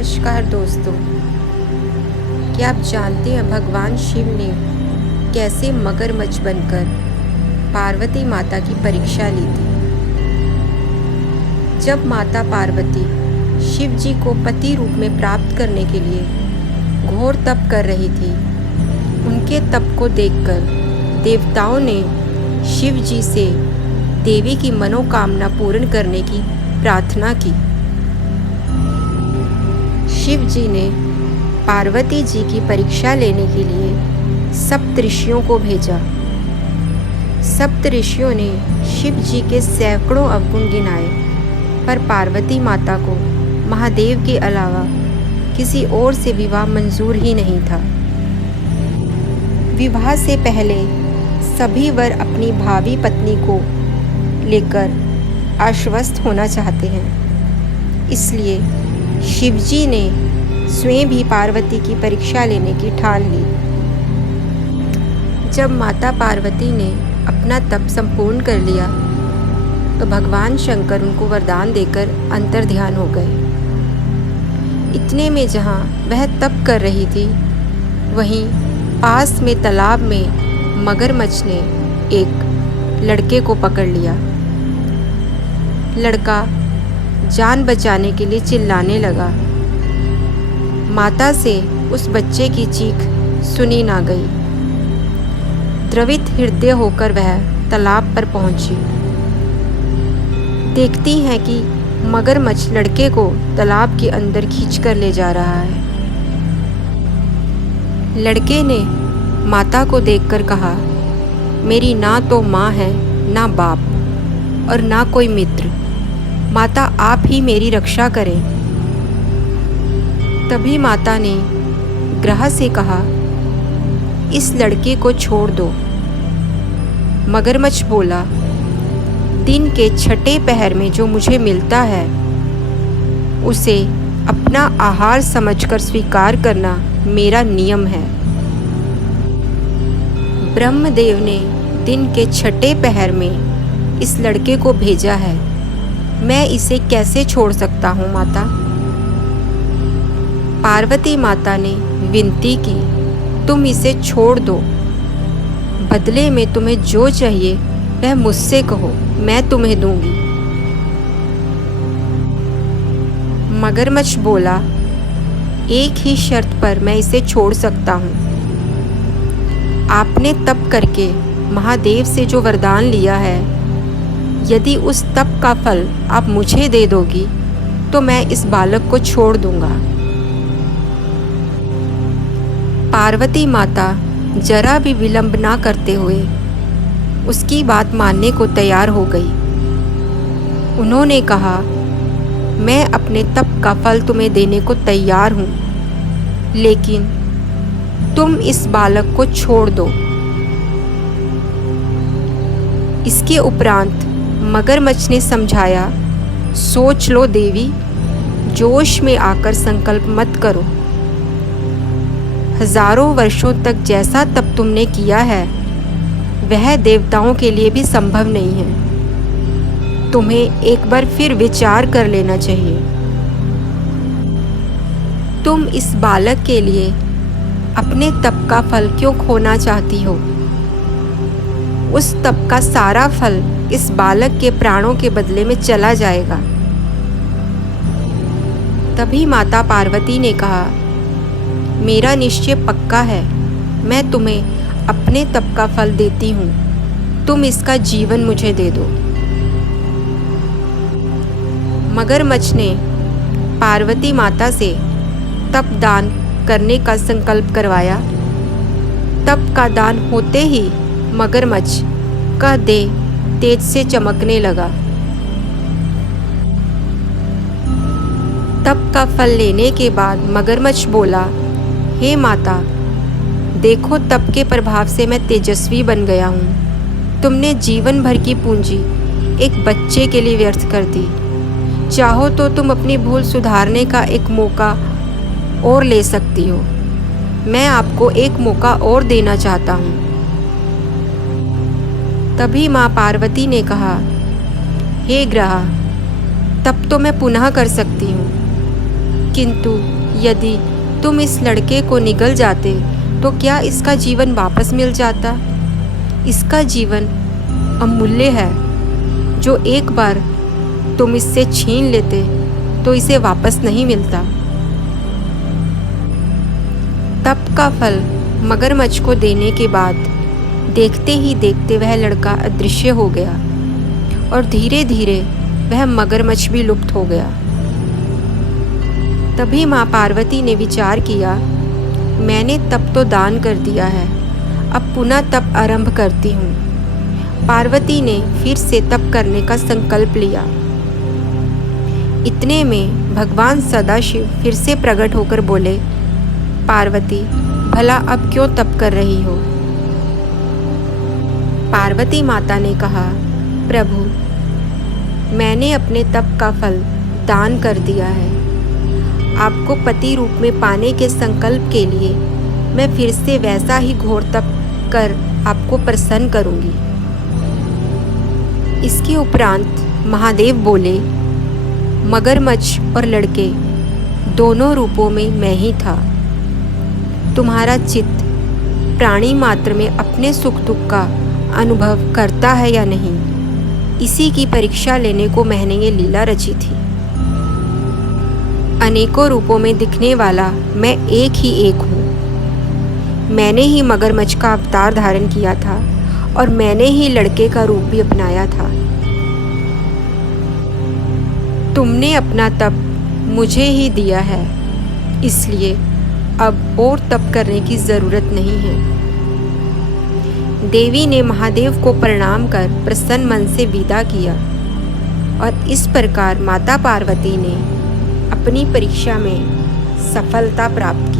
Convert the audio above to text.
नमस्कार दोस्तों। क्या आप जानते हैं भगवान शिव ने कैसे मगरमच्छ बनकर पार्वती माता की परीक्षा ली थी। जब माता पार्वती शिव जी को पति रूप में प्राप्त करने के लिए घोर तप कर रही थी, उनके तप को देखकर देवताओं ने शिव जी से देवी की मनोकामना पूर्ण करने की प्रार्थना की। शिव जी ने पार्वती जी की परीक्षा लेने के लिए सप्तऋषियों को भेजा। सप्तऋषियों ने शिव जी के सैकड़ों अवगुण गिनाए, पर पार्वती माता को महादेव के अलावा किसी और से विवाह मंजूर ही नहीं था। विवाह से पहले सभी वर अपनी भावी पत्नी को लेकर आश्वस्त होना चाहते हैं, इसलिए शिवजी ने स्वयं भी पार्वती की परीक्षा लेने की ठान ली। जब माता पार्वती ने अपना तप संपूर्ण कर लिया तो भगवान शंकर उनको वरदान देकर अंतर्ध्यान हो गए। इतने में जहाँ वह तप कर रही थी, वहीं पास में तालाब में मगरमच्छ ने एक लड़के को पकड़ लिया। लड़का जान बचाने के लिए चिल्लाने लगा। माता से उस बच्चे की चीख सुनी ना गई। द्रवित हृदय होकर वह तालाब पर पहुंची। देखती हैं कि मगरमच्छ लड़के को तालाब के अंदर खींचकर ले जा रहा है। लड़के ने माता को देखकर कहा, मेरी ना तो माँ है, ना बाप और ना कोई मित्र। माता आप ही मेरी रक्षा करें। तभी माता ने ग्रह से कहा, इस लड़के को छोड़ दो। मगरमच्छ बोला, दिन के छठे पहर में जो मुझे मिलता है उसे अपना आहार समझकर स्वीकार करना मेरा नियम है। ब्रह्मदेव ने दिन के छठे पहर में इस लड़के को भेजा है, मैं इसे कैसे छोड़ सकता हूँ माता। पार्वती माता ने विनती की, तुम इसे छोड़ दो। बदले में तुम्हें जो चाहिए वह मुझसे कहो, मैं तुम्हें दूंगी। मगरमच्छ बोला, एक ही शर्त पर मैं इसे छोड़ सकता हूँ। आपने तप करके महादेव से जो वरदान लिया है, यदि उस तप का फल आप मुझे दे दोगी तो मैं इस बालक को छोड़ दूंगा। पार्वती माता जरा भी विलंब ना करते हुए उसकी बात मानने को तैयार हो गई। उन्होंने कहा, मैं अपने तप का फल तुम्हें देने को तैयार हूँ, लेकिन तुम इस बालक को छोड़ दो। इसके उपरांत मगरमच्छ ने समझाया, सोच लो देवी, जोश में आकर संकल्प मत करो। हजारों वर्षों तक जैसा तप तुमने किया है वह देवताओं के लिए भी संभव नहीं है। तुम्हें एक बार फिर विचार कर लेना चाहिए। तुम इस बालक के लिए अपने तप का फल क्यों खोना चाहती हो? उस तप का सारा फल इस बालक के प्राणों के बदले में चला जाएगा। तभी माता पार्वती ने कहा, मेरा निश्चय पक्का है, मैं तुम्हें अपने तप का फल देती हूँ, तुम इसका जीवन मुझे दे दो। मगरमच्छ ने पार्वती माता से तप दान करने का संकल्प करवाया। तप का दान होते ही मगरमच्छ का देह तेज से चमकने लगा। तप का फल लेने के बाद मगरमच्छ बोला, हे माता, देखो तप के प्रभाव से मैं तेजस्वी बन गया हूँ। तुमने जीवन भर की पूंजी एक बच्चे के लिए व्यर्थ कर दी। चाहो तो तुम अपनी भूल सुधारने का एक मौका और ले सकती हो। मैं आपको एक मौका और देना चाहता हूँ। तभी माँ पार्वती ने कहा, हे ग्रह, तब तो मैं पुनः कर सकती हूँ, किंतु यदि तुम इस लड़के को निगल जाते तो क्या इसका जीवन वापस मिल जाता? इसका जीवन अमूल्य है। जो एक बार तुम इससे छीन लेते तो इसे वापस नहीं मिलता। तप का फल मगरमच्छ को देने के बाद देखते ही देखते वह लड़का अदृश्य हो गया और धीरे धीरे वह मगरमच्छ भी लुप्त हो गया। तभी माँ पार्वती ने विचार किया, मैंने तप तो दान कर दिया है, अब पुनः तप आरंभ करती हूँ। पार्वती ने फिर से तप करने का संकल्प लिया। इतने में भगवान सदाशिव फिर से प्रकट होकर बोले, पार्वती, भला अब क्यों तप कर रही हो? पार्वती माता ने कहा, प्रभु, मैंने अपने तप का फल दान कर दिया है। आपको पति रूप में पाने के संकल्प के लिए मैं फिर से वैसा ही घोर तप कर आपको प्रसन्न करूंगी। इसके उपरांत महादेव बोले, मगरमच्छ और लड़के दोनों रूपों में मैं ही था। तुम्हारा चित्त प्राणी मात्र में अपने सुख दुख का अनुभव करता है या नहीं, इसी की परीक्षा लेने को मैंने ये लीला रची थी। अनेकों रूपों में दिखने वाला मैं एक ही एक हूँ। मैंने ही मगरमच्छ का अवतार धारण किया था और मैंने ही लड़के का रूप भी अपनाया था। तुमने अपना तप मुझे ही दिया है, इसलिए अब और तप करने की ज़रूरत नहीं है। देवी ने महादेव को प्रणाम कर प्रसन्न मन से विदा किया और इस प्रकार माता पार्वती ने अपनी परीक्षा में सफलता प्राप्त की।